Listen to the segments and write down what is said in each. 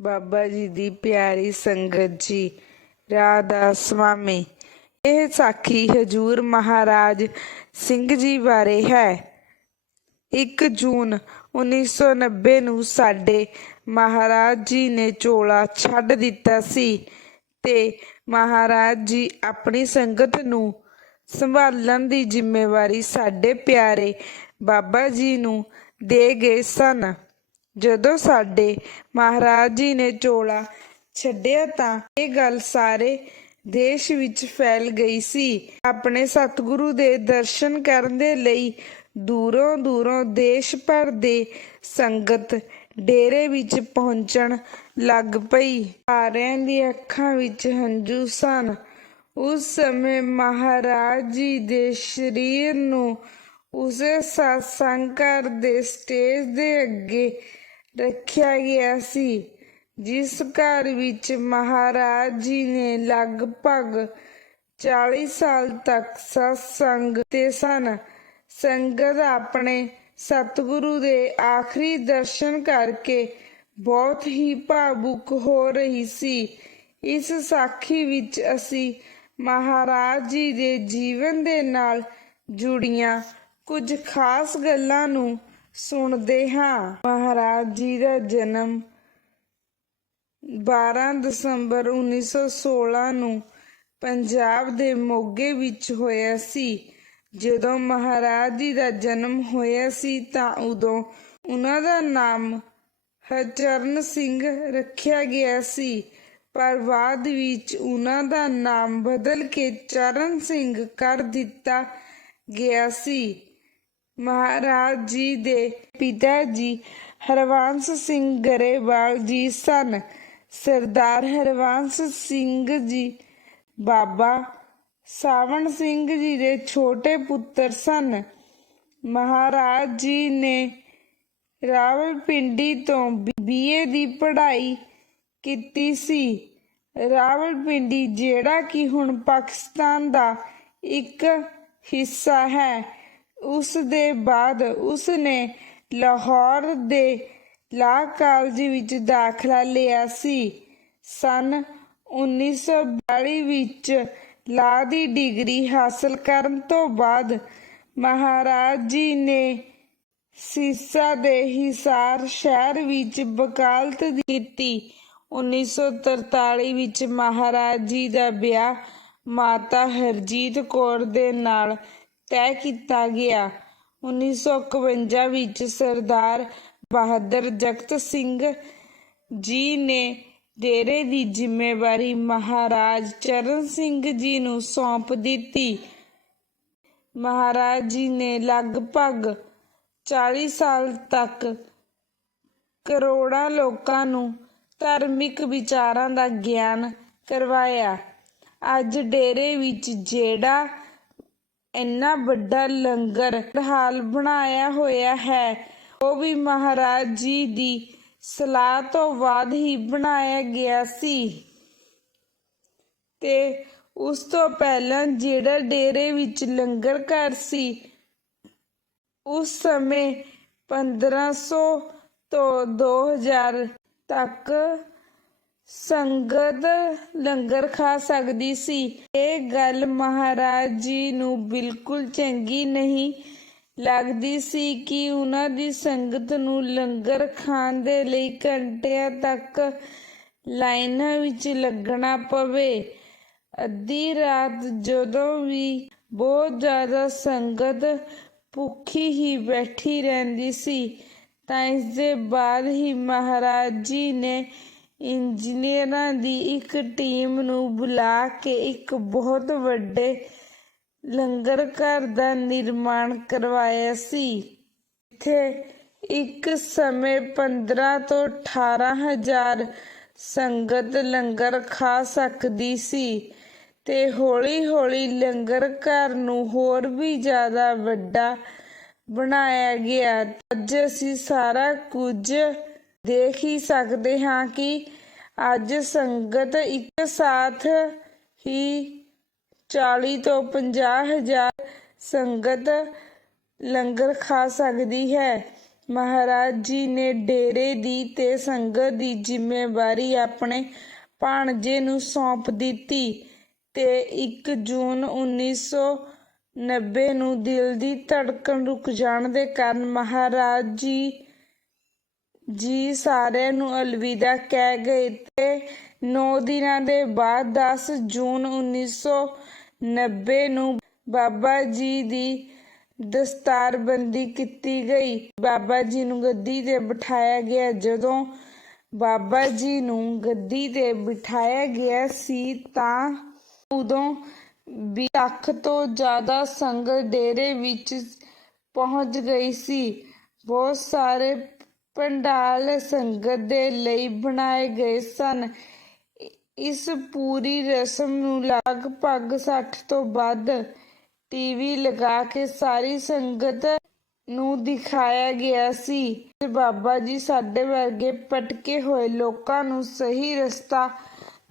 ਬਾਬਾ ਜੀ ਦੀ ਪਿਆਰੀ ਸੰਗਤ ਜੀ, ਰਾਧਾ ਸਵਾਮੀ। ਇਹ ਸਾਖੀ ਹਜੂਰ ਮਹਾਰਾਜ ਸਿੰਘ ਜੀ ਬਾਰੇ ਹੈ। 1 ਜੂਨ 1990 ਨੂੰ ਸਾਡੇ ਮਹਾਰਾਜ ਜੀ ਨੇ ਚੋਲਾ ਛੱਡ ਦਿੱਤਾ ਸੀ ਤੇ ਮਹਾਰਾਜ ਜੀ ਆਪਣੀ ਸੰਗਤ ਨੂੰ ਸੰਭਾਲਣ ਦੀ ਜ਼ਿੰਮੇਵਾਰੀ ਸਾਡੇ ਪਿਆਰੇ ਬਾਬਾ ਜੀ ਨੂੰ ਦੇ ਗਏ ਸਨ। ਜਦੋਂ ਸਾਡੇ ਮਹਾਰਾਜ ਜੀ ਨੇ ਚੋਲਾ ਛੱਡਿਆ ਤਾਂ ਇਹ ਗੱਲ ਸਾਰੇ ਦੇਸ਼ ਵਿੱਚ ਫੈਲ ਗਈ ਸੀ। ਆਪਣੇ ਸਤਿਗੁਰੂ ਦੇ ਦਰਸ਼ਨ ਕਰਨ ਦੇ ਲਈ ਦੂਰੋਂ ਦੂਰੋਂ ਦੇਸ਼ ਭਰ ਦੇ ਸੰਗਤ ਡੇਰੇ ਵਿੱਚ ਪਹੁੰਚਣ ਲੱਗ ਪਈ। ਸਾਰਿਆਂ ਦੀ ਅੱਖਾਂ ਵਿੱਚ ਹੰਝੂ ਸਨ। ਉਸ ਸਮੇਂ ਮਹਾਰਾਜ ਜੀ ਦੇ ਸਰੀਰ ਨੂੰ ਉਸੇ satsang ਘਰ ਦੇ ਸਟੇਜ ਦੇ ਅੱਗੇ ਰੱਖਿਆ ਗਿਆ ਸੀ, ਜਿਸ ਘਰ ਵਿੱਚ ਮਹਾਰਾਜ ਜੀ ਨੇ ਲਗਭਗ 40 ਸਾਲ ਤੱਕ ਸਤਸੰਗ ਤੇ ਸਨ। ਸੰਗਤ ਆਪਣੇ ਸਤਿਗੁਰੂ ਦੇ ਆਖਰੀ ਦਰਸ਼ਨ ਕਰਕੇ ਬਹੁਤ ਹੀ ਭਾਵੁਕ ਹੋ ਰਹੀ ਸੀ। ਇਸ ਸਾਖੀ ਵਿੱਚ ਅਸੀਂ ਮਹਾਰਾਜ ਜੀ ਦੇ ਜੀਵਨ ਦੇ ਨਾਲ ਜੁੜੀਆਂ ਕੁਝ ਖਾਸ ਗੱਲਾਂ ਨੂੰ ਸੁਣਦੇ ਹਾਂ। ਮਹਾਰਾਜ ਜੀ ਦਾ ਜਨਮ 12 ਦਸੰਬਰ 1916 ਨੂੰ ਪੰਜਾਬ ਦੇ ਮੋਗੇ ਵਿੱਚ ਹੋਇਆ ਸੀ। ਜਦੋਂ ਮਹਾਰਾਜ ਜੀ ਦਾ ਜਨਮ ਹੋਇਆ ਸੀ ਤਾਂ ਉਦੋਂ ਉਹਨਾਂ ਦਾ ਨਾਮ ਹਰਚਰਨ ਸਿੰਘ ਰੱਖਿਆ ਗਿਆ ਸੀ। ਪਰ ਬਾਅਦ ਵਿੱਚ ਉਹਨਾਂ ਦਾ ਨਾਮ ਬਦਲ ਕੇ ਚਰਨ ਸਿੰਘ ਕਰ ਦਿੱਤਾ ਗਿਆ ਸੀ। ਮਹਾਰਾਜ ਜੀ ਦੇ ਪਿਤਾ ਜੀ ਹਰਵੰਸ ਸਿੰਘ ਗਰੇਵਾਲ ਜੀ ਸਨ। ਸਰਦਾਰ ਹਰਵੰਸ ਸਿੰਘ ਜੀ, ਬਾਬਾ ਸਾਵਣ ਸਿੰਘ ਜੀ ਦੇ ਛੋਟੇ ਪੁੱਤਰ ਸਨ। ਮਹਾਰਾਜ ਜੀ ਨੇ ਰਾਵਲਪਿੰਡੀ ਤੋਂ ਬੀਏ ਦੀ ਪੜ੍ਹਾਈ ਕੀਤੀ ਸੀ। ਰਾਵਲਪਿੰਡੀ ਜਿਹੜਾ ਕਿ ਹੁਣ ਪਾਕਿਸਤਾਨ ਦਾ ਇੱਕ ਹਿੱਸਾ ਹੈ। ਉਸ ਦੇ ਬਾਅਦ ਉਸ ਨੇ ਲਾਹੌਰ ਦੇ ਲਾ ਕਾਲਜ ਵਿੱਚ ਦਾਖਲਾ ਲਿਆ ਸੀ। ਸਨ 1942 ਵਿੱਚ ਲਾ ਦੀ ਡਿਗਰੀ ਹਾਸਲ ਕਰਨ ਤੋਂ ਬਾਅਦ ਮਹਾਰਾਜ ਜੀ ਨੇ ਸਿਰਸਾ ਦੇ ਹਿਸਾਰ ਸ਼ਹਿਰ ਵਿੱਚ ਵਕਾਲਤ ਕੀਤੀ। 1943 ਵਿੱਚ ਮਹਾਰਾਜ ਜੀ ਦਾ ਵਿਆਹ ਮਾਤਾ ਹਰਜੀਤ ਕੌਰ ਦੇ ਨਾਲ ਤੈਅ ਕੀਤਾ ਗਿਆ। 1951 ਵਿੱਚ ਸਰਦਾਰ ਬਹਾਦਰ ਜਗਤ ਸਿੰਘ ਜੀ ਨੇ ਡੇਰੇ ਦੀ ਜ਼ਿੰਮੇਵਾਰੀ ਮਹਾਰਾਜ ਚਰਨ ਸਿੰਘ ਜੀ ਨੂੰ ਸੌਂਪ ਦਿੱਤੀ। ਮਹਾਰਾਜ ਜੀ ਨੇ ਲਗਭਗ 40 ਸਾਲ ਤੱਕ ਕਰੋੜਾਂ ਲੋਕਾਂ ਨੂੰ ਧਾਰਮਿਕ ਵਿਚਾਰਾਂ ਦਾ ਗਿਆਨ ਕਰਵਾਇਆ। ਅੱਜ ਡੇਰੇ ਵਿੱਚ ਜਿਹੜਾ ਇੰਨਾ ਵੱਡਾ ਲੰਗਰ ਹਾਲ ਬਣਾਇਆ ਹੋਇਆ ਹੈ। ਉਹ ਵੀ ਮਹਾਰਾਜ ਜੀ ਦੀ ਸਲਾਹ ਤੋਂ ਬਾਅਦ ਹੀ ਬਣਾਇਆ ਗਿਆ ਸੀ। ਤੇ ਉਸ ਤੋਂ ਪਹਿਲਾਂ ਜਿਹੜਾ ਡੇਰੇ ਵਿੱਚ ਲੰਗਰ ਘਰ ਸੀ, ਉਸ ਸਮੇਂ 1500 ਤੋਂ 2000 ਤੱਕ ਸੰਗਤ ਲੰਗਰ ਖਾ ਸਕਦੀ ਸੀ। ਇਹ ਗੱਲ ਮਹਾਰਾਜ ਜੀ ਨੂੰ ਬਿਲਕੁਲ ਚੰਗੀ ਨਹੀਂ ਲੱਗਦੀ ਸੀ ਕਿ ਉਹਨਾਂ ਦੀ ਸੰਗਤ ਨੂੰ ਲੰਗਰ ਖਾਣ ਦੇ ਲਈ ਘੰਟਿਆਂ ਤੱਕ ਲਾਈਨਾਂ ਵਿੱਚ ਲੱਗਣਾ ਪਵੇ। ਅੱਧੀ ਰਾਤ ਜਦੋਂ ਵੀ ਬਹੁਤ ਜ਼ਿਆਦਾ ਸੰਗਤ ਭੁੱਖੀ ਹੀ ਬੈਠੀ ਰਹਿੰਦੀ ਸੀ, ਤਾਂ ਇਸ ਦੇ ਬਾਅਦ ਹੀ ਮਹਾਰਾਜ ਜੀ ਨੇ ਇੰਜੀਨੀਅਰਾਂ ਦੀ ਇੱਕ ਟੀਮ ਨੂੰ ਬੁਲਾ ਕੇ ਇੱਕ ਬਹੁਤ ਵੱਡੇ ਲੰਗਰ ਘਰ ਦਾ ਨਿਰਮਾਣ ਕਰਵਾਇਆ ਸੀ। ਇੱਥੇ ਇੱਕ ਸਮੇਂ 15 ਤੋਂ 18 ਹਜ਼ਾਰ ਸੰਗਤ ਲੰਗਰ ਖਾ ਸਕਦੀ ਸੀ ਤੇ ਹੌਲੀ-ਹੌਲੀ ਲੰਗਰ ਘਰ ਨੂੰ ਹੋਰ ਵੀ ਜ਼ਿਆਦਾ ਵੱਡਾ ਬਣਾਇਆ ਗਿਆ। ਅੱਜ ਅਸੀਂ ਸਾਰਾ ਕੁਝ ਦੇਖ ਹੀ ਸਕਦੇ ਹਾਂ ਕਿ ਅੱਜ ਸੰਗਤ ਇੱਕ ਸਾਥ ਹੀ 40 ਤੋਂ 50 ਹਜ਼ਾਰ ਸੰਗਤ ਲੰਗਰ ਖਾ ਸਕਦੀ ਹੈ। ਮਹਾਰਾਜ ਜੀ ਨੇ ਡੇਰੇ ਦੀ ਤੇ ਸੰਗਤ ਦੀ ਜ਼ਿੰਮੇਵਾਰੀ ਆਪਣੇ ਭਾਣਜੇ ਨੂੰ ਸੌਂਪ ਦਿੱਤੀ ਤੇ 1 ਜੂਨ 1990 ਨੂੰ ਦਿਲ ਦੀ ਧੜਕਣ ਰੁਕ ਜਾਣ ਦੇ ਕਾਰਨ ਮਹਾਰਾਜ ਜੀ ਜੀ ਸਾਰਿਆਂ ਨੂੰ ਅਲਵਿਦਾ ਕਹਿ ਗਏ ਤੇ 9 ਦਿਨਾਂ ਦੇ ਬਾਅਦ 10 ਜੂਨ 1990 ਨੂੰ ਬਾਬਾ ਜੀ ਦੀ ਦਸਤਾਰਬੰਦੀ ਕੀਤੀ ਗਈ। ਬਾਬਾ ਜੀ ਨੂੰ ਗੱਦੀ ਤੇ ਬਿਠਾਇਆ ਗਿਆ। ਜਦੋਂ ਬਾਬਾ ਜੀ ਨੂੰ ਗੱਦੀ ਤੇ ਬਿਠਾਇਆ ਗਿਆ ਸੀ ਤਾਂ ਉਦੋਂ ਵੀ ਲੱਖ ਤੋਂ ਜ਼ਿਆਦਾ ਸੰਗਤ ਡੇਰੇ ਵਿੱਚ ਪਹੁੰਚ ਗਈ ਸੀ। ਬਹੁਤ ਸਾਰੇ ਪੰਡਾਲ ਸੰਗਤ ਦੇ ਲਈ ਬਣਾਏ ਗਏ ਸਨ। ਇਸ ਪੂਰੀ ਰਸਮ ਨੂੰ ਲਗਭਗ 60 ਤੋਂ ਵੱਧ ਟੀਵੀ ਲਗਾ ਕੇ ਸਾਰੀ ਸੰਗਤ ਨੂੰ ਦਿਖਾਇਆ ਗਿਆ ਸੀ। ਤੇ ਬਾਬਾ ਜੀ ਸਾਡੇ ਵਰਗੇ ਪਟਕੇ ਹੋਏ ਲੋਕਾਂ ਨੂੰ ਸਹੀ ਰਸਤਾ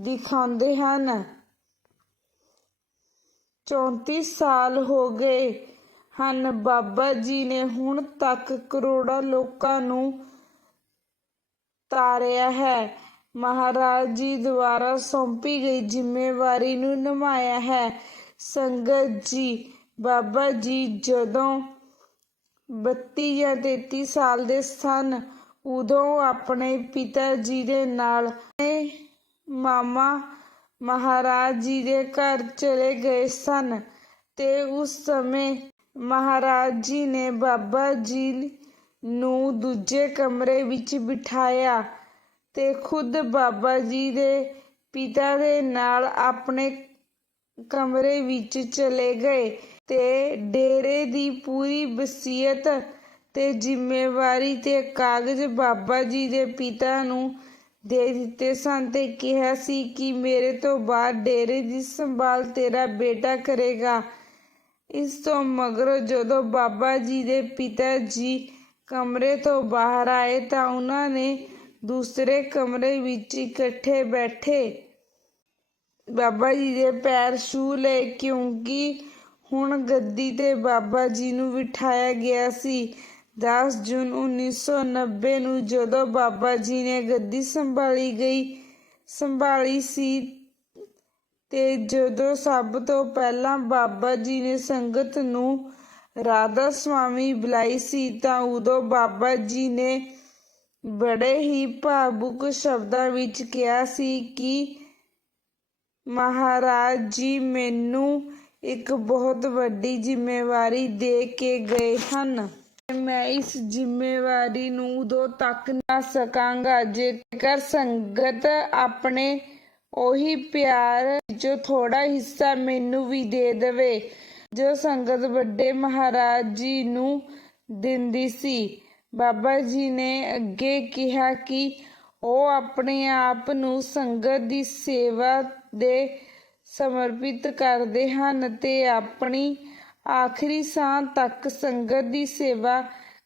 ਦਿਖਾਉਂਦੇ ਹਨ। 34 ਸਾਲ ਹੋ ਗਏ ਹਨ। ਬਾਬਾ ਜੀ ਨੇ ਹੁਣ ਤੱਕ ਕਰੋੜਾਂ ਲੋਕਾਂ ਨੂੰ ਤਾਰਿਆ ਹੈ। ਮਹਾਰਾਜ ਜੀ ਦੁਆਰਾ ਸੌਂਪੀ ਗਈ ਜ਼ਿੰਮੇਵਾਰੀ ਨੂੰ ਨਿਭਾਇਆ ਹੈ। ਸੰਗਤ ਜੀ, ਬਾਬਾ ਜੀ ਜਦੋਂ 32 ਜਾਂ 33 ਸਾਲ ਦੇ ਸਨ, ਉਦੋਂ ਆਪਣੇ ਪਿਤਾ ਜੀ ਦੇ ਨਾਲ ਮਾਮਾ ਮਹਾਰਾਜ ਜੀ ਦੇ ਘਰ ਚਲੇ ਗਏ ਸਨ ਤੇ ਉਸ ਸਮੇਂ ਮਹਾਰਾਜ ਜੀ ਨੇ ਬਾਬਾ ਜੀ ਨੂੰ ਦੂਜੇ ਕਮਰੇ ਵਿੱਚ ਬਿਠਾਇਆ ਤੇ ਖੁਦ ਬਾਬਾ ਜੀ ਦੇ ਪਿਤਾ ਦੇ ਨਾਲ ਆਪਣੇ ਕਮਰੇ ਵਿੱਚ ਚਲੇ ਗਏ ਤੇ ਡੇਰੇ ਦੀ ਪੂਰੀ ਵਸੀਅਤ ਤੇ ਜ਼ਿੰਮੇਵਾਰੀ ਤੇ ਕਾਗਜ਼ ਬਾਬਾ ਜੀ ਦੇ ਪਿਤਾ ਨੂੰ ਦੇ ਦਿੱਤੇ ਸਨ ਤੇ ਕਿਹਾ ਸੀ ਕਿ ਮੇਰੇ ਤੋਂ ਬਾਅਦ ਡੇਰੇ ਦੀ ਸੰਭਾਲ ਤੇਰਾ ਬੇਟਾ ਕਰੇਗਾ। ਇਸ ਤੋਂ ਮਗਰੋਂ ਜਦੋਂ ਬਾਬਾ ਜੀ ਦੇ ਪਿਤਾ ਜੀ ਕਮਰੇ ਤੋਂ ਬਾਹਰ ਆਏ ਤਾਂ ਉਹਨਾਂ ਨੇ ਦੂਸਰੇ ਕਮਰੇ ਵਿੱਚ ਇਕੱਠੇ ਬੈਠੇ। ਬਾਬਾ ਜੀ ਦੇ ਪੈਰ ਛੂ ਲਏ ਕਿਉਂਕਿ ਹੁਣ ਗੱਦੀ ਤੇ ਬਾਬਾ ਜੀ ਨੂੰ ਬਿਠਾਇਆ ਗਿਆ ਸੀ। 10 ਜੂਨ 1990 ਨੂੰ ਜਦੋਂ ਬਾਬਾ ਜੀ ਨੇ ਗੱਦੀ ਸੰਭਾਲੀ ਗਈ, ਸੰਭਾਲੀ ਸੀ ਤੇ ਜਦੋਂ ਸਭ ਤੋਂ ਪਹਿਲਾਂ ਬਾਬਾ ਜੀ ਨੇ ਸੰਗਤ ਨੂੰ ਰਾਧਾ ਸਵਾਮੀ ਬੁਲਾਈ ਸੀ ਤਾਂ ਉਦੋਂ ਬਾਬਾ ਜੀ ਨੇ ਬੜੇ ਹੀ ਭਾਵੁਕ ਸ਼ਬਦਾਂ ਵਿੱਚ ਕਿਹਾ ਸੀ ਕਿ ਮਹਾਰਾਜ ਜੀ ਮੈਨੂੰ ਇੱਕ ਬਹੁਤ ਵੱਡੀ ਜ਼ਿੰਮੇਵਾਰੀ ਦੇ ਕੇ ਗਏ ਹਨ। ਮੈਂ ਇਸ ਜ਼ਿੰਮੇਵਾਰੀ ਨੂੰ ਉਦੋਂ ਤੱਕ ਨਾ ਸਕਾਂਗਾ। ਜੇਕਰ ਸੰਗਤ ਆਪਣੇ ਉਹੀ ਪਿਆਰ ਵਿੱਚੋਂ ਥੋੜਾ ਹਿੱਸਾ ਮੈਨੂੰ ਵੀ ਦੇ ਦੇਵੇ ਜੋ ਸੰਗਤ ਵੱਡੇ ਮਹਾਰਾਜ ਜੀ ਨੂੰ ਦਿੰਦੀ ਸੀ। ਬਾਬਾ ਜੀ ਨੇ ਅੱਗੇ ਕਿਹਾ ਕਿ ਉਹ ਆਪਣੇ ਆਪ ਨੂੰ ਸੰਗਤ ਦੀ ਸੇਵਾ ਦੇ ਸਮਰਪਿਤ ਕਰਦੇ ਹਨ ਤੇ ਆਪਣੀ ਆਖਰੀ ਸਾਹ ਤੱਕ ਸੰਗਤ ਦੀ ਸੇਵਾ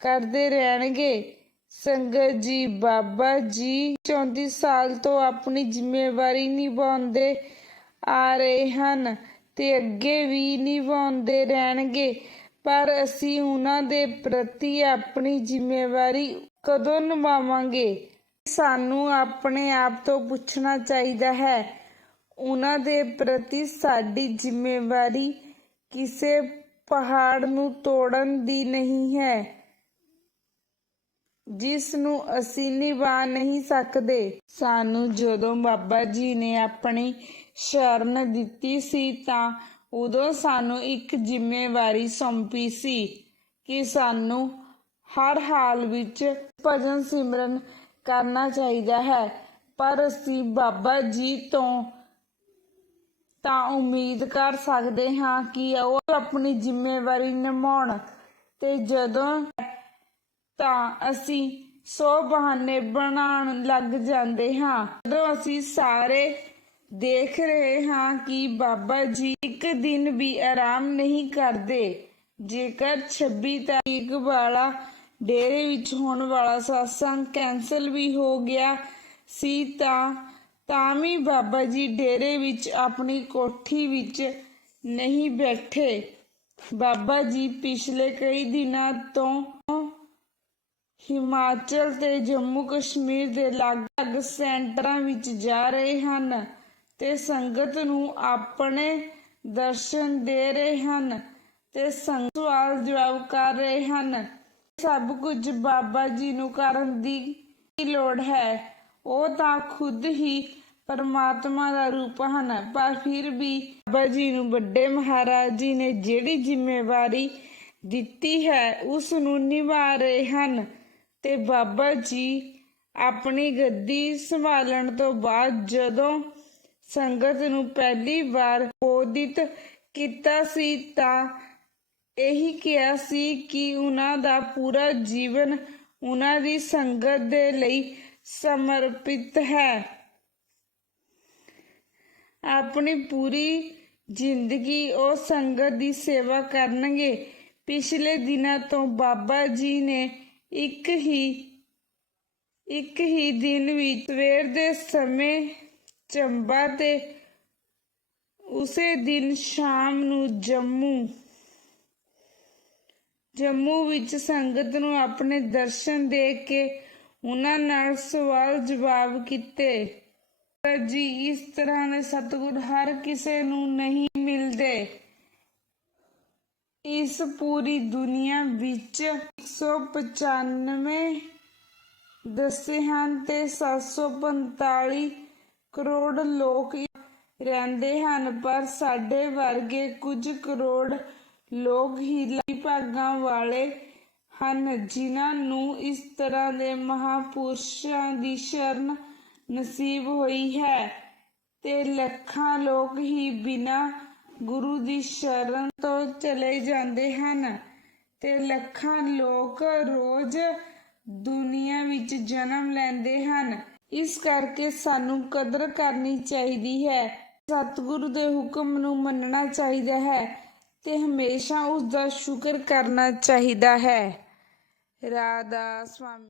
ਕਰਦੇ ਰਹਿਣਗੇ। ਸੰਗਤ ਜੀ, ਬਾਬਾ ਜੀ 34 ਸਾਲ ਤੋਂ ਆਪਣੀ ਜ਼ਿੰਮੇਵਾਰੀ ਨਿਭਾਉਂਦੇ ਆ ਰਹੇ ਹਨ। ਤੇ ਅੱਗੇ ਵੀ ਨਿਭਾਉਂਦੇ ਰਹਿਣਗੇ। ਪਰ ਅਸੀਂ ਉਹਨਾਂ ਦੇ ਪ੍ਰਤੀ ਆਪਣੀ ਜ਼ਿੰਮੇਵਾਰੀ ਕਦੋਂ ਨਿਭਾਵਾਂਗੇ? ਸਾਨੂੰ ਆਪਣੇ ਆਪ ਤੋਂ ਪੁੱਛਣਾ ਚਾਹੀਦਾ ਹੈ। ਉਹਨਾਂ ਦੇ ਪ੍ਰਤੀ ਸਾਡੀ ਜ਼ਿੰਮੇਵਾਰੀ ਕਿਸੇ ਪਹਾੜ ਨੂੰ ਤੋੜਨ ਦੀ ਨਹੀਂ ਹੈ, ਜਿਸ ਨੂੰ ਅਸੀਂ ਨਿਭਾ ਨਹੀਂ ਸਕਦੇ। ਸਾਨੂੰ ਜਦੋਂ ਬਾਬਾ ਜੀ ਨੇ ਆਪਣੀ ਸ਼ਰਨ ਦਿੱਤੀ ਸੀ ਤਾਂ ਉਦੋਂ ਸਾਨੂੰ ਇੱਕ ਜ਼ਿੰਮੇਵਾਰੀ ਸੌਂਪੀ ਸੀ ਕਿ ਸਾਨੂੰ ਹਰ ਹਾਲ ਵਿੱਚ ਭਜਨ ਸਿਮਰਨ ਕਰਨਾ ਚਾਹੀਦਾ ਹੈ। ਪਰ ਅਸੀਂ ਬਾਬਾ ਜੀ ਤੋਂ ਤਾਂ ਉਮੀਦ ਕਰ ਸਕਦੇ ਹਾਂ ਕਿ ਉਹ ਆਪਣੀ ਜ਼ਿੰਮੇਵਾਰੀ ਨਿਭਾਉਣ ਤੇ ਜਦੋਂ ਤਾਂ ਅਸੀਂ ਸੋ ਬਹਾਨੇ ਬਣਾਉਣ ਲੱਗ ਜਾਂਦੇ ਹਾਂ। ਜਦੋਂ ਅਸੀਂ ਸਾਰੇ ਦੇਖ ਰਹੇ ਹਾਂ ਕਿ ਬਾਬਾ ਜੀ ਇੱਕ ਦਿਨ ਵੀ ਆਰਾਮ ਨਹੀਂ ਕਰਦੇ। ਜੇਕਰ 26 ਤਾਰੀਖ ਵਾਲਾ ਡੇਰੇ ਵਿੱਚ ਹੋਣ ਵਾਲਾ satsang ਕੈਂਸਲ ਵੀ ਹੋ ਗਿਆ ਸੀ ਤਾਂ ਤਾਂ ਵੀ ਬਾਬਾ ਜੀ ਡੇਰੇ ਵਿੱਚ ਆਪਣੀ ਕੋਠੀ ਵਿੱਚ ਨਹੀਂ ਬੈਠੇ। ਬਾਬਾ ਜੀ ਪਿਛਲੇ ਕਈ ਦਿਨਾਂ ਤੋਂ ਹਿਮਾਚਲ ਤੇ ਜੰਮੂ ਕਸ਼ਮੀਰ ਦੇ ਅਲੱਗ-ਅਲੱਗ ਸੈਂਟਰਾਂ ਵਿੱਚ ਜਾ ਰਹੇ ਹਨ। ਤੇ ਸੰਗਤ ਨੂੰ ਆਪਣੇ ਦਰਸ਼ਨ ਦੇ ਰਹੇ ਹਨ ਤੇ ਸੰਗਤ ਸਵਾਲ ਜਵਾਬ ਕਰ ਰਹੇ ਹਨ। ਸਭ ਕੁਝ ਬਾਬਾ ਜੀ ਨੂੰ ਕਰਨ ਦੀ ਲੋੜ ਹੈ? ਉਹ ਤਾਂ ਖੁਦ ਹੀ ਪਰਮਾਤਮਾ ਦਾ ਰੂਪ ਹਨ, ਪਰ ਫਿਰ ਵੀ ਬਾਬਾ ਜੀ ਨੂੰ ਵੱਡੇ ਮਹਾਰਾਜ ਜੀ ਨੇ ਜਿਹੜੀ ਜ਼ਿੰਮੇਵਾਰੀ ਦਿੱਤੀ ਹੈ, ਉਸ ਨੂੰ ਨਿਭਾ ਰਹੇ ਹਨ ਤੇ ਬਾਬਾ ਜੀ ਆਪਣੀ ਗੱਦੀ ਸੰਭਾਲਣ ਤੋਂ ਬਾਅਦ ਜਦੋਂ ਸੰਗਤ ਨੂੰ ਪਹਿਲੀ ਵਾਰ ਬੋਧਿਤ ਕੀਤਾ ਸੀ ਤਾਂ ਇਹੀ ਕਿਹਾ ਸੀ ਕਿ ਉਹਨਾਂ ਦਾ ਪੂਰਾ ਜੀਵਨ ਉਹਨਾਂ ਦੀ ਸੰਗਤ ਦੇ ਲਈ ਸਮਰਪਿਤ ਹੈ। ਆਪਣੀ ਪੂਰੀ ਜ਼ਿੰਦਗੀ ਉਹ ਸੰਗਤ ਦੀ ਸੇਵਾ ਕਰਨਗੇ। ਪਿਛਲੇ ਦਿਨਾਂ ਤੋਂ ਬਾਬਾ ਜੀ ਨੇ ਇੱਕ ਹੀ ਇੱਕ ਹੀ ਦਿਨ ਵਿੱਚ ਸਵੇਰ ਦੇ ਸਮੇਂ ਚੰਬਾ ਤੇ ਉਸੇ ਦਿਨ ਸ਼ਾਮ ਨੂੰ ਜੰਮੂ ਜੰਮੂ ਵਿੱਚ ਸੰਗਤ ਨੂੰ ਆਪਣੇ ਦਰਸ਼ਨ ਦੇ ਕੇ ਉਹਨਾਂ ਨਾਲ ਸਵਾਲ ਜਵਾਬ ਕੀਤੇ। ਪਰ ਜੀ, ਇਸ ਤਰ੍ਹਾਂ ਦੇ ਸਤਿਗੁਰ ਹਰ ਕਿਸੇ ਨੂੰ ਨਹੀਂ ਮਿਲਦੇ। ਇਸ ਪੂਰੀ ਦੁਨੀਆ ਵਿੱਚ 195 ਦੱਸੇ ਹਨ ਤੇ 745 ਕਰੋੜ ਲੋਕ ਰਹਿੰਦੇ ਹਨ, ਪਰ ਸਾਡੇ ਵਰਗੇ ਕੁਝ ਕਰੋੜ ਲੋਕ ਹੀ ਲਈ ਭਾਗਾਂ ਵਾਲੇ ਹਨ, ਜਿਨ੍ਹਾਂ ਨੂੰ ਇਸ ਤਰ੍ਹਾਂ ਦੇ ਮਹਾਪੁਰਸ਼ਾਂ ਦੀ ਸ਼ਰਨ ਨਸੀਬ ਹੋਈ ਹੈ ਤੇ ਲੱਖਾਂ ਲੋਕ ਹੀ ਬਿਨਾਂ ਗੁਰੂ ਦੀ ਸ਼ਰਨ ਤੋਂ ਚਲੇ ਜਾਂਦੇ ਹਨ ਤੇ ਲੱਖਾਂ ਲੋਕ ਰੋਜ਼ ਦੁਨੀਆ ਵਿੱਚ ਜਨਮ ਲੈਂਦੇ ਹਨ। ਇਸ ਕਰਕੇ ਸਾਨੂੰ ਕਦਰ ਕਰਨੀ ਚਾਹੀਦੀ ਹੈ। ਸਤਿਗੁਰੂ ਦੇ ਹੁਕਮ ਨੂੰ ਮੰਨਣਾ ਚਾਹੀਦਾ ਹੈ ਤੇ ਹਮੇਸ਼ਾ ਉਸ ਦਾ ਸ਼ੁਕਰ ਕਰਨਾ ਚਾਹੀਦਾ ਹੈ। ਰਾਧਾ ਸਵਾਮੀ।